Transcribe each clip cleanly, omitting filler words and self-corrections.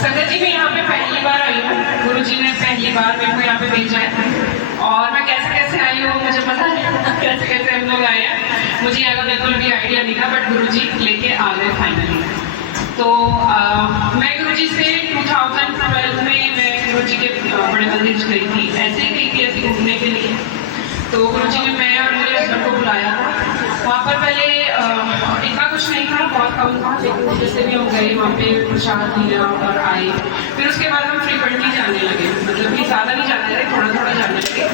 संगत जी, मैं यहाँ पे पहली बार आई हूँ। गुरुजी ने पहली बार मेरे को यहाँ पे भेजा है और मैं कैसे कैसे आई हूँ मुझे पता नहीं कैसे कैसे हम लोग आए हैं, मुझे यहाँ का बिल्कुल भी आइडिया नहीं था, बट गुरुजी लेके आ गए फाइनली। तो मैं गुरुजी से 2012 में मैं गुरुजी के बड़े मंदिर गई थी, ऐसे ही गई थी ऐसे घूमने के लिए। तो गुरुजी ने मैं और मेरे हस्बैंड को बुलाया था। वहाँ पर पहले इतना कुछ नहीं था, बहुत कम था, लेकिन जैसे भी हम गए वहाँ पे प्रसाद लिया और आए। फिर उसके बाद हम फ्रीक्वेंटली जाने लगे, मतलब कि ज़्यादा नहीं जाने लगे, थोड़ा थोड़ा जाने लगे।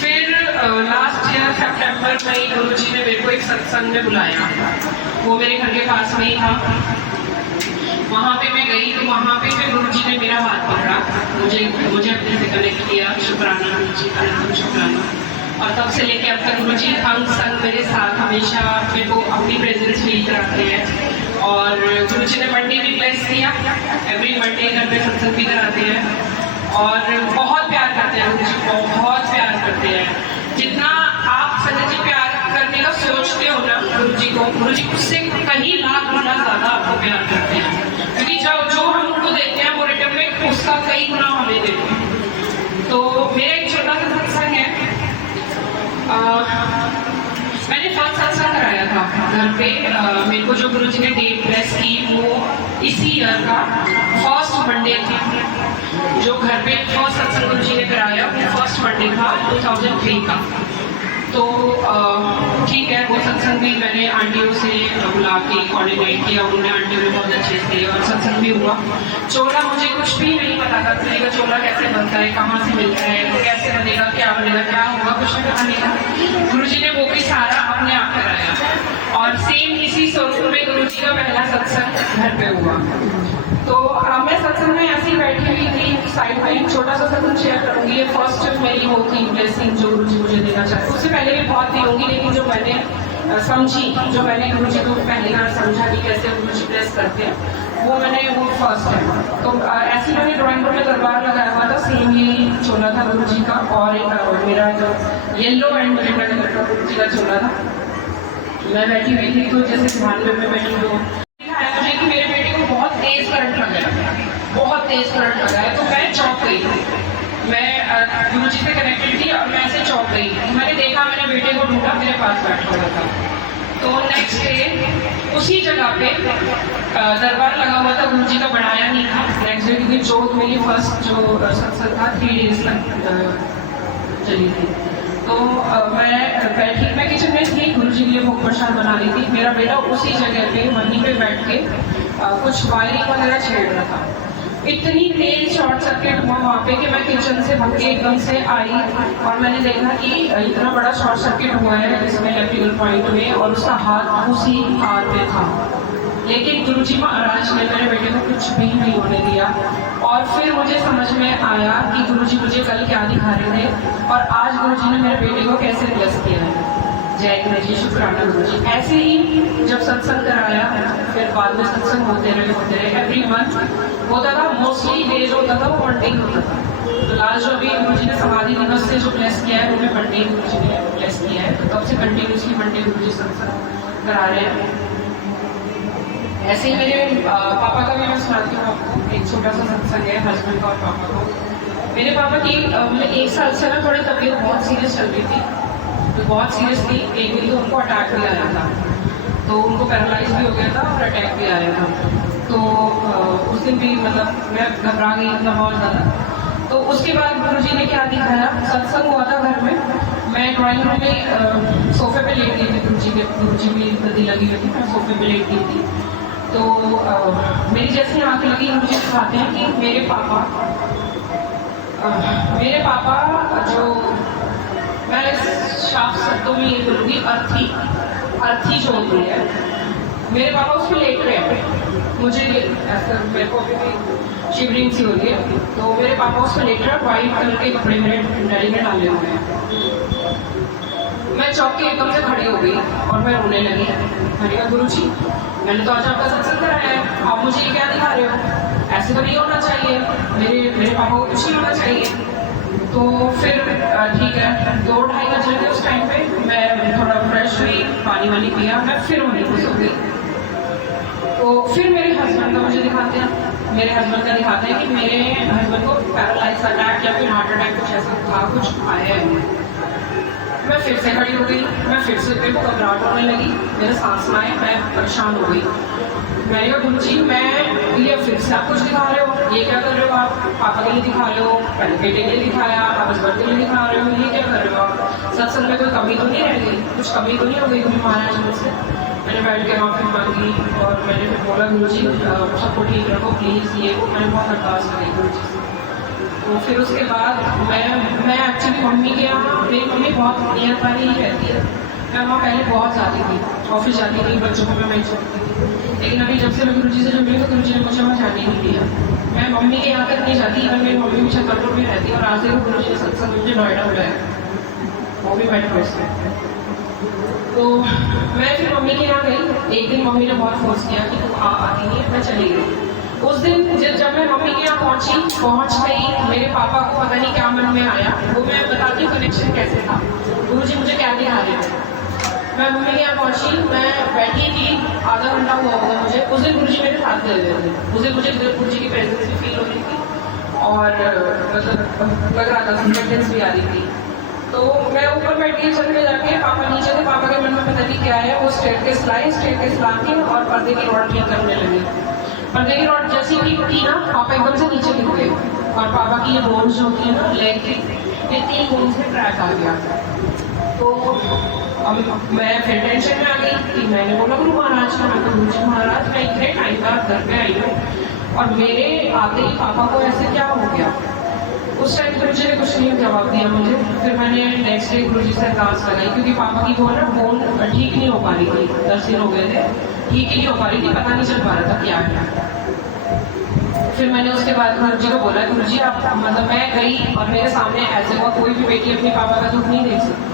फिर लास्ट ईयर सितंबर में गुरुजी ने मेरे को एक सत्संग में बुलाया, वो मेरे घर के पास में ही था। वहाँ पे मैं गई तो वहाँ पे फिर गुरुजी ने मेरा हाथ पकड़ा, मुझे अपने से कनेक्ट किया। शुक्राना गुरुजी का, एकदम शुक्राना। और तब से लेके अब तक गुरुजी अंग संग मेरे साथ हमेशा मेरे को अपनी प्रेजेंस फील कराते हैं। और गुरुजी ने मंडे भी ब्लेस किया, एवरी मंडे घर पे सत्संग भी कराते हैं और बहुत प्यार करते हैं गुरुजी, बहुत प्यार करते हैं। जितना आप संजय जी प्यार करने का सोचते हो ना गुरुजी को, गुरुजी उससे कहीं लाख गुना ज़्यादा आपको प्यार करते हैं, क्योंकि जो हम उनको देते हैं वो रिटर्न में उसका कई गुना हमें देते हैं। तो मेरा एक छोटा सा सत्संग है, मैंने 5 सत्संग कराया था घर पे। मेरे को जो गुरुजी ने डेट प्रेस की वो इसी ईयर का फर्स्ट मंडे था। जो घर पे फर्स्ट सत्संग गुरुजी ने कराया वो फर्स्ट मंडे था 2003 का। तो ठीक है, वो सत्संग भी मैंने आंटियों से बुला के कोऑर्डिनेट किया, उन्होंने आंटियों ने बहुत अच्छे से, और सत्संग भी हुआ। चोला मुझे कुछ भी नहीं पता था, का चोला कैसे बनता है, कहाँ से मिलता है, कैसे बनेगा, क्या होगा, कुछ नहीं पता नहीं था। गुरुजी ने वो भी सारा अपने आप कराया और सेम इसी स्वरूप में गुरुजी का पहला सत्संग घर पे हुआ। तो मैं सत्संग में ऐसी बैठी हुई थी, साइड में एक छोटा सा सत्संग शेयर करूँगी। ये फर्स्ट मेरी वो थी ब्लेसिंग जो गुरुजी मुझे देना चाहते। उससे पहले भी बहुत दी होंगी, लेकिन जो मैंने समझी, जो मैंने गुरुजी को पहली बार समझा कि कैसे गुरुजी ब्लेस करते हैं, वो फर्स्ट है। तो ऐसे मैंने ड्राइंग रूम में दरबार लगाया हुआ था, सेम ये चोला था गुरुजी का, और मेरा जो येलो एंड रेड कलर का गुरुजी का चोला था। मैं बैठी हुई थी, तो जैसे ध्यान में बैठी हूँ, मुझे कि मेरे बेटे को बहुत तेज करंट लगा है, बहुत तेज करंट लगा है। तो मैं चौंक गई, मैं गुरुजी से कनेक्टेड थी और मैं ऐसे चौंक गई। मैंने देखा, मैंने बेटे को ढूंढा, मेरे पास बैठा हुआ था। तो नेक्स्ट डे उसी जगह पे दरबार लगा हुआ था, गुरुजी का बनाया नहीं था नेक्स्ट डे, क्योंकि जो मेरी फर्स्ट जो सत्संग था 3 डेज तक चली थी। तो मैं किचन में थी, गुरुजी के लिए भोग प्रसाद बना रही थी। मेरा बेटा उसी जगह पे वहीं पे बैठ के कुछ वायरिंग वगैरह छेड़ रहा था। इतनी तेज शॉर्ट सर्किट हुआ वहाँ पे कि मैं किचन से भाग के एकदम से आई और मैंने देखा कि इतना बड़ा शॉर्ट सर्किट हुआ है इसमें इलेक्ट्रिकल पॉइंट में, और उसका हाथ उसी हाथ पे था। लेकिन गुरुजी महाराज ने मेरे बेटे को कुछ भी नहीं होने दिया। और फिर मुझे समझ में आया कि गुरुजी मुझे कल क्या दिखा रहे थे और आज गुरुजी ने मेरे बेटे को कैसे ब्लेस किया है। जय गुरुजी, शुक्राना गुरुजी। ऐसे ही जब सत्संग कराया, फिर बाद में सत्संग होते रहे एवरी मंथ होता था। मोस्टली डेज होता था, वो मंडे होता था। तो लास्ट जो अभी गुरुजी ने समाधि दिवस से जो ब्लेस किया है, उन्हें मंडे गुरुजी ने ब्लेस किया है। तो तब से कंटिन्यूसली मंडे गुरुजी सत्संग करा रहे हैं। ऐसे ही मेरे पापा का भी मैं सुनाती हूँ आपको, एक छोटा सा सत्संग है हस्बैंड का और पापा को। मेरे पापा की मतलब 1 साल से ना थोड़ी तबीयत बहुत सीरियस चल रही थी, तो बहुत सीरियस थी। एक दिन तो उनको अटैक भी आया था, तो उनको पैरालाइज भी हो गया था और अटैक भी आया था। तो उस दिन भी मतलब मैं घबरा गई इतना बहुत ज़्यादा। तो उसके बाद गुरुजी ने क्या दिखाया, सत्संग हुआ था घर में, मैं ड्राइंग रूम में सोफे पे लेट गई थी, गुरुजी भी गद्दी लगी हुई थी, मैं सोफे पे लेट गई थी। तो मेरी जैसी आँख लगी, मुझे दिखाते हैं कि मेरे पापा जो, मैं साफ शब्दों में ये बोलूँगी, अर्थी जो होती है, मेरे पापा उस पर लेट रहे हैं। मुझे ऐसा, मेरे को अभी भी शिवरिंग सी हो रही है। तो मेरे पापा उस पर लेट रहे हैं, वाइट कलर के कपड़े मेरे डैडी में डाले हुए हैं। मैं चौक के एकदम से खड़ी हो गई और मैं रोने लगी। मैंने कहा गुरुजी, मैंने तो आज आपका सत्संग कराया है, आप मुझे क्या दिखा रहे हो, ऐसे तो नहीं होना चाहिए, मेरे पापा को कुछ नहीं होना चाहिए। तो फिर ठीक है, 2-2:30 बज रहे थे उस टाइम पे। मैं थोड़ा फ्रेश हुई, पानी वानी पिया, मैं फिर वहीं पे सो गई। मेरे हस्बैंड का दिखाता है कि मेरे हस्बैंड को पैरालाइज अटैक या फिर हार्ट अटैक कुछ ऐसा था, कुछ आया है। मैं फिर से खड़ी हो गई, मैं फिर से मेरे को घबराहट होने लगी, मेरे सांस में आए, मैं परेशान हो गई। मैंने कहा गुरु जी मैं ये फिर से आप कुछ दिखा रहे हो, ये क्या कर रहे हो आप? पापा के लिए दिखा रहे हो, पहले बेटे के लिए दिखाया, आप हस्बैंड के लिए दिखा रहे हो, ये क्या कर रहे हो आप? सत्संग में कोई कमी तो नहीं रह गई, कुछ कमी तो नहीं हो गई गुरु महाराज मुझसे? मैंने बैठ के माफ़ी मांगी और मैंने फिर बोला गुरु जी सबको ठीक रखो प्लीज़, ये वो मैंने बहुत अरदास करी गुरु जी से। तो फिर उसके बाद मैं एक्चुअली मम्मी के यहाँ, मेरी मम्मी बहुत नियर पर ही रहती है, मैं वहाँ पहले बहुत जाती थी, ऑफिस जाती थी, बच्चों को मैं छोड़ती थी। लेकिन अभी जब से मैं गुरु जी से जुड़ी तो गुरु जी ने मुझे वहाँ जाने नहीं दिया। मैं मम्मी के यहाँ तक नहीं जाती, इवन मेरी मम्मी भी छतरपुर में रहती है और आज देखो गुरु जी ने सत्संग मुझे नोएडा बुलाया, वो भी मेट्रो से। तो मैं फिर मम्मी के यहाँ गई, एक दिन मम्मी ने बहुत फोर्स किया कि तू आती नहीं है, मैं चली गई। उस दिन जब मैं मम्मी के यहाँ पहुँच गई, मेरे पापा को पता नहीं क्या मन में आया, वो मैं बताती हूँ कनेक्शन कैसे था। गुरु जी मुझे क्या दिखा रहे थे। मैं मम्मी के यहाँ पहुँची, मैं बैठी थी, आधा घंटा हुआ होगा मुझे। उस दिन गुरु जी मेरे साथ गए हुए थे, उस दिन मुझे गुरु जी की प्रेजेंस भी फील हो रही थी और मतलब लग रहा था कॉन्फिडेंस भी आ रही थी। तो मैं ऊपर बैठ के चल के जाके, पापा नीचे थे, पापा के मन में पता नहीं क्या है, वो स्टेयरकेस ला के और पर्दे की रॉड ठीक करने लगे। पर्दे की रॉड जैसी ठीक की ना, पापा एकदम से नीचे गिर गए और पापा की ये बोन्स जो होती है ना लेग की, ये 3 बोन्स में क्रैक आ गया। तो अब मैं फिर टेंशन में आ गई कि मैंने बोला गुरु महाराज का, मैं तो गुरु जी महाराज मैं इतने टाइम बाद घर पे आई हूँ और मेरे आते ही पापा को ऐसे क्या हो गया? उस टाइम गुरु जी ने कुछ नहीं जवाब दिया मुझे। फिर मैंने नेक्स्ट डे गुरु जी से अरदास लगाई क्योंकि पापा की बोन ठीक नहीं हो पा रही थी, 10 दिन हो गए थे, ठीक ही नहीं हो पा रही थी, पता नहीं चल पा रहा था क्या है। फिर मैंने उसके बाद गुरु जी को बोला गुरु जी आप, मतलब मैं गई और मेरे सामने ऐसे हुआ, कोई भी बेटी अपने पापा का दुख नहीं देख सकती।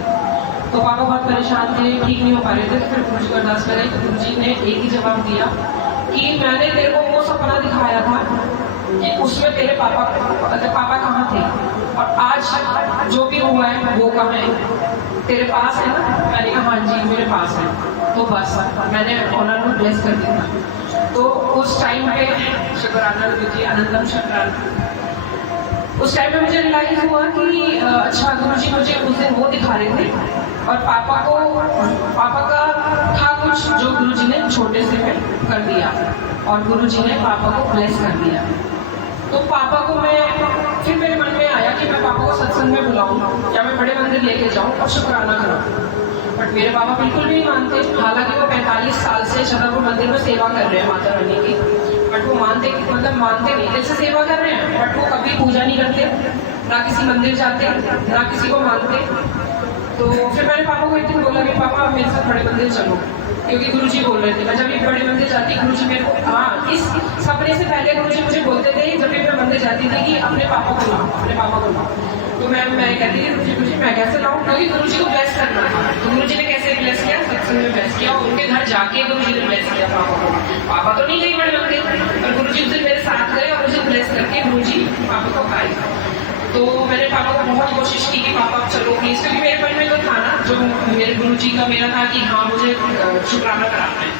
तो पापा बहुत परेशान थे, ठीक नहीं हो पा रहे थे। फिर गुरु जी को अरदास लगाई तो गुरु जी ने एक ही जवाब दिया कि मैंने तेरे को वो सपना दिखाया था कि उसमें तेरे पापा कहाँ थे और आज जो भी हुआ है वो कहाँ है, तेरे पास है ना? मैंने कहा हाँ जी मेरे पास है। तो बस मैंने ऑनर को ब्लेस कर दिया। तो उस टाइम पे शुक्राना गुरु जी, अनंतम शुक्राना। उस टाइम पे मुझे रियलाइज हुआ कि अच्छा गुरु जी मुझे उस दिन वो दिखा रहे थे और पापा का था कुछ जो गुरु जी ने छोटे से कर दिया और गुरु जी ने पापा को ब्लेस कर दिया। तो पापा को मैं फिर मेरे मन में आया कि मैं पापा को सत्संग में बुलाऊं या मैं बड़े मंदिर लेके जाऊं और शुक्राना कराऊं। बट मेरे पापा बिल्कुल भी नहीं मानते, हालांकि वो 45 साल से छतरपुर मंदिर में सेवा कर रहे हैं माता रानी की, बट वो मानते नहीं, दिल से सेवा कर रहे हैं बट वो कभी पूजा नहीं करते, ना किसी मंदिर जाते, ना किसी को मानते। तो फिर मैंने पापा को एक दिन बोला कि पापा आप मेरे साथ बड़े मंदिर चलो, क्योंकि गुरु जी बोल रहे थे। मैं जब भी बड़े मंदिर जाती गुरु जी मेरे को, हाँ इस सपने से पहले गुरु जी मुझे बोलते थे जब भी मैं मंदिर जाती थी कि अपने पापा को लाओ। तो मैं कहती थी गुरु जी मैं कैसे लाऊं, क्योंकि गुरु जी को ब्लेस करना था। तो गुरु जी ने कैसे ब्लेस किया? सत्संग में ब्लेस किया, उनके घर जाके गुरु जी ने ब्लेस किया पापा को। पापा तो नहीं गई बड़े मंदिर, पर गुरु जी उस दिन मेरे साथ गए और मुझे ब्लेस करके गुरु जी पापा को पाए। तो मैंने पापा को बहुत कोशिश की कि पापा चलो प्लीज, क्योंकि मेरे मन में तो था ना जो मेरे गुरु जी का मेरा था कि हाँ मुझे शुक्राना कराना है।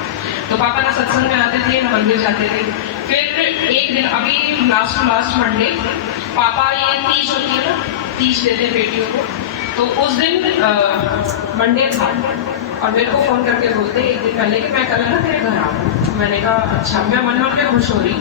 तो पापा ना सत्संग में आते थे ना मंदिर जाते थे। फिर एक दिन अभी लास्ट मंडे पापा ये तीज होती है ना, तीज देते हैं बेटियों को, तो उस दिन मंडे था और मेरे को फोन करके बोलते एक दिन पहले कि मैं कल ना तेरे घर आऊँ। मैंने कहा अच्छा। मैं मन में खुश हो रही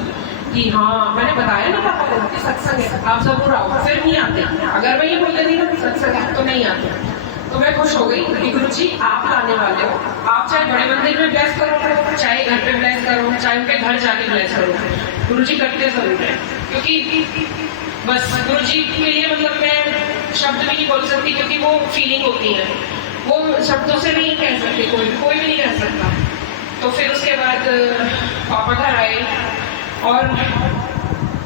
कि हाँ मैंने बताया ना पापा को कि सत्संग है, आप जरूर आओ। फिर नहीं आते, अगर मैं ये बोल देती ना कि सत्संग है तो नहीं आते। तो मैं खुश हो गई कि गुरु जी आप लाने वाले हो, आप चाहे बड़े मंदिर में ब्लेस करो, चाहे घर पे ब्लेस करो, चाहे उनके घर जाके ब्लेस करो, गुरु जी करते जरूर है। क्योंकि बस गुरु जी के लिए मतलब मैं शब्द भी नहीं बोल सकती, क्योंकि वो फीलिंग होती है, वो शब्दों से नहीं कह सकते, कोई भी नहीं कह सकता। तो फिर उसके बाद पापा घर आए और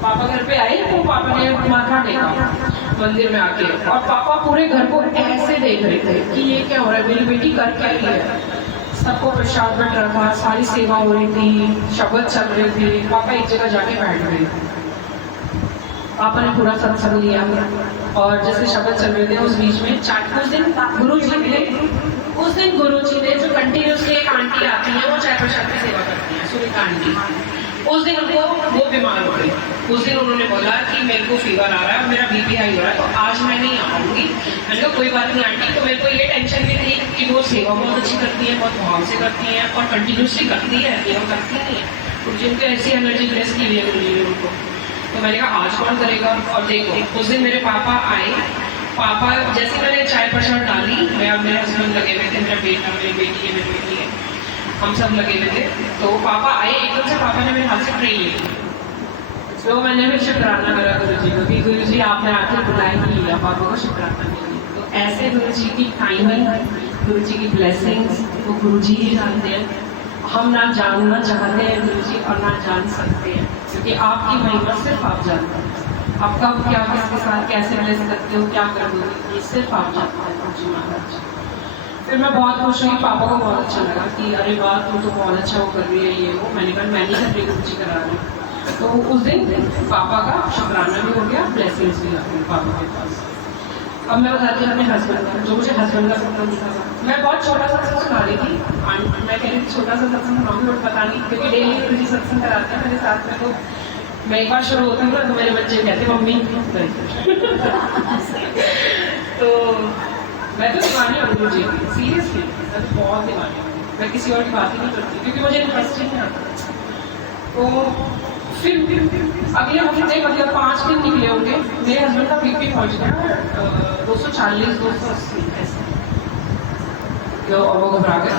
पापा घर पे आए तो पापा ने माथा टेका मंदिर में आके, और पापा पूरे घर को ऐसे देख रहे थे कि ये क्या हो रहा है, मेरी बेटी कर क्या रही है। सबको प्रसाद बट रहा था, सारी सेवा हो रही थी, शब्द चल रहे थे। पापा एक जगह जाके बैठ गए, पापा ने पूरा सत्संग लिया और जैसे शब्द चल रहे थे उस बीच में उस दिन गुरु जी ने जो कंटिन्यूसली एक आंटी आती है वो चाय प्रसाद की सेवा करती है, सुनीता आंटी, उस दिन उनको वो बीमार हो गई। उस दिन उन्होंने बोला कि मेरे को फीवर आ रहा है, मेरा बीपी हाई हो रहा है, तो आज मैं नहीं आऊँगी। मैंने कहा कोई बात नहीं आंटी। तो मेरे को ये टेंशन भी थी कि वो सेवा बहुत अच्छी करती है, बहुत भाव से करती है और कंटिन्यूसली करती है, ये करती नहीं है, तो जिनको ऐसी एनर्जी ब्लेस की हुई है गुरु जी ने उनको। तो मैंने कहा आज कौन करेगा। और देखो उस दिन मेरे पापा आए। पापा जैसे मैंने चाय प्रसाद डाली, मैं और मेरे हस्बैंड लगे हुए थे, मेरा बेटा, मेरी बेटी है, मेरी बेटी है, हम सब लगे हुए थे। तो पापा आए, एकदम से पापा ने मेरे हाथ से ट्रे ली। तो मैंने फिर शुक्राना करा गुरु जी को कि गुरु जी आपने आकर बुलाया ही लिया पापा को शुक्राना के लिए। तो ऐसे गुरु जी की काइंडनेस, गुरु जी की ब्लेसिंग्स वो गुरु जी ही जानते हैं। हम ना जानना चाहते हैं गुरु जी और ना जान सकते हैं, क्योंकि आपकी महिमा सिर्फ आप जानते हैं। आप कब क्या किसके साथ कैसे ब्लेस करते हो, क्या कर दो, ये सिर्फ आप जानते हैं गुरु जी महाराज। फिर मैं बहुत खुश हुई, पापा को बहुत अच्छा लगा कि अरे बात तुम तो बहुत अच्छा वो कर रही है ये वो। मैंने कहा मैं नहीं कर रही, गुरु जी करा रही। तो उस दिन पापा का शुक्राना भी हो गया, ब्लेसिंग्स भी आ गई पापा के पास। अब मैं बताती हूँ अपने हस्बैंड का, जो मुझे हस्बैंड का सपना दिखा था। मैं बहुत छोटा सत्संग सुना रही थी, मैं कह रही थी छोटा सा सत्संग सुनाऊंगी, बट पता नहीं, क्योंकि डेली गुरु जी सत्संग कराते हैं मेरे साथ में। तो मैं एक बार शुरू होती हूँ ना, तो मेरे बच्चे कहते मम्मी तो मैं तो दीवानी हूँ गुरु जी, सीरियसली मैं तो बहुत दीवानी हूँ। मैं किसी और की बात ही नहीं करती, क्योंकि मुझे इंटरेस्ट ही नहीं आता। तो फिर अगले हफ्ते मतलब 5 दिन निकले होंगे, मेरे हस्बैंड का बीपी पहुंच गया 240 280 ऐसे। और वो घबरा गए।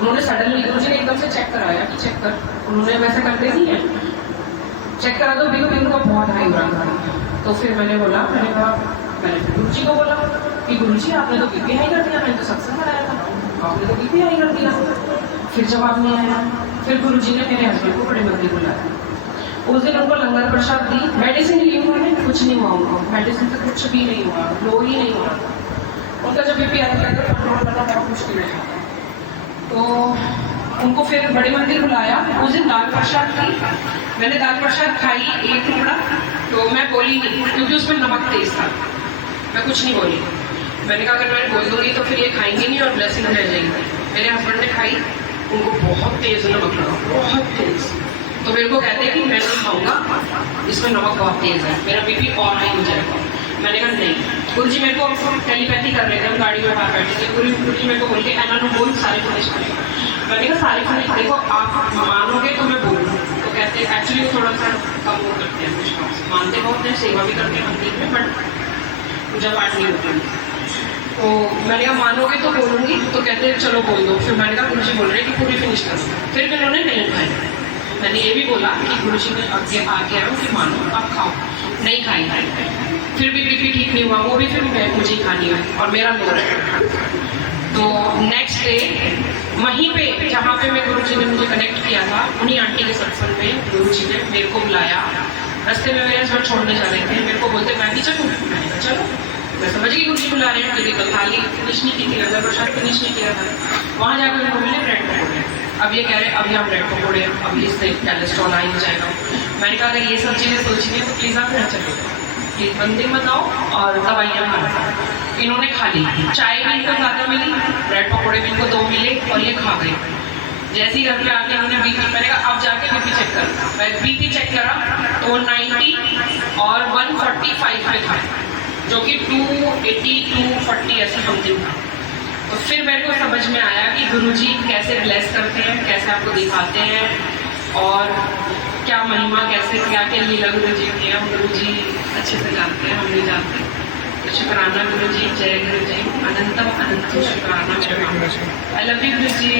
उन्होंने सडनली गुरु जी ने एकदम से चेक कराया कि चेक कर। उन्होंने वैसे करते नहीं है, चेक करा तो बीपी उनका बहुत हाई हो रहा था। तो फिर मैंने कहा मैंने गुरु जी को बोला कि गुरु जी आपने तो बीपी हाई कर दिया, मैंने तो सत्संग कराया था, आपने तो बीपी हाई कर दिया। फिर जवाब नहीं आया। फिर गुरु जी ने मेरे हस्बैंड को बड़े मंदिर बुलाया। उस दिन उनको लंगर प्रसाद दी, मेडिसिन ली उन्होंने, कुछ नहीं हुआ उनको, मेडिसिन से कुछ भी नहीं हुआ, लो ही नहीं हुआ। उनका जब बीपी आता है तो कंट्रोल करना बहुत मुश्किल है। तो उनको फिर बड़े मंदिर बुलाया। उस दिन दाल प्रसाद थी, मैंने दाल प्रसाद खाई एक टुकड़ा, तो मैं बोली नहीं क्योंकि उसमें नमक तेज था। मैं कुछ नहीं बोली। मैंने कहा अगर मैं बोल दूंगी तो फिर ये खाएंगे नहीं और ब्लेसिंग रह जाएगी। मेरे हस्बैंड ने खाई, उनको बहुत तेज नमक लगा, बहुत तेज। तो मेरे को कहते हैं कि मैं नहीं खाऊंगा, इसमें नमक बहुत तेज है, मेरा बीपी और हाई हो जाएगा। मैंने कहा नहीं। गुरु जी मेरे को टेलीपैथी कर रहे थे, हम गाड़ी में बाहर बैठे थे। गुरु जी मेरे को बोल के ऐना बोल सारे फिनिश करेगा। मैंने कहा सारे फिनिश देखो, आप मानोगे तो मैं बोलूँ। तो कहते हैं एक्चुअली वो थोड़ा सा कम वो करते हैं, विश्वास मानते बहुत हैं, सेवा भी करते हैं मंदिर में, बट पूजा पाठ नहीं होता। तो मैंने कहा मानोगे तो बोलूँगी। तो कहते हैं चलो बोल दो। फिर मैंने कहा गुरु जी बोल रहे हैं कि पूरी फिनिश कर दो। फिर भी उन्होंने नहीं खाई। मैंने ये भी बोला कि गुरु जी ने आगे आके आया कि मानो आप खाओ, नहीं खाई। फिर भी बीपी ठीक नहीं हुआ, वो भी फिर मुझे खानी है और मेरा लो है। तो नेक्स्ट डे वहीं पे जहाँ पे मैं गुरु जी ने मुझे कनेक्ट किया था, उन्हीं आंटी के सत्संग में गुरु जी ने मेरे को बुलाया। रास्ते में मेरे हस्बैंड छोड़ने जा रहे थे, मेरे को बोलते मैं भी चलूँ। मैंने कहा चलो। मैं समझ गई गुरु जी बुला रहे हैं, क्योंकि कल थाली फिनिश नहीं की थी, लंगर प्रसाद फिनिश नहीं किया था। वहाँ जाकर मेरे को मिले ब्रेड पकौड़े। अब ये कह रहे हैं अभी हम ब्रेड पकौड़े, अभी इससे कोलेस्ट्रॉल हाई हो जाएगा। मैंने कहा अगर ये सब चीज़ें सोचनी है तो प्लीज़ आप घर चले जाओ, प्लीज़ मंदिर मत आओ और दवाइयाँ खाना। इन्होंने खा ली। चाय भी इनको ज़्यादा मिली, ब्रेड पकौड़े भी इनको 2 मिले और ये खा गए। जैसे ही घर पे आके इन्होंने बीपी, मैंने कहा अब जाके बीपी चेक कर। मैं बीपी चेक करा तो 90 और 145 पे था, जो कि 280 240 ऐसे समथिंग था। तो फिर मेरे को समझ में आया कि गुरुजी कैसे ब्लेस करते हैं, कैसे आपको दिखाते हैं और क्या महिमा, कैसे क्या क्या लीला गुरु जी की है, हम गुरु जी अच्छे से जानते हैं, हम नहीं जानते। तो शुक्राना गुरु जी, जय गुरु जी, अनंतम अनंत शुक्राना मेरे। I love you Guru ji.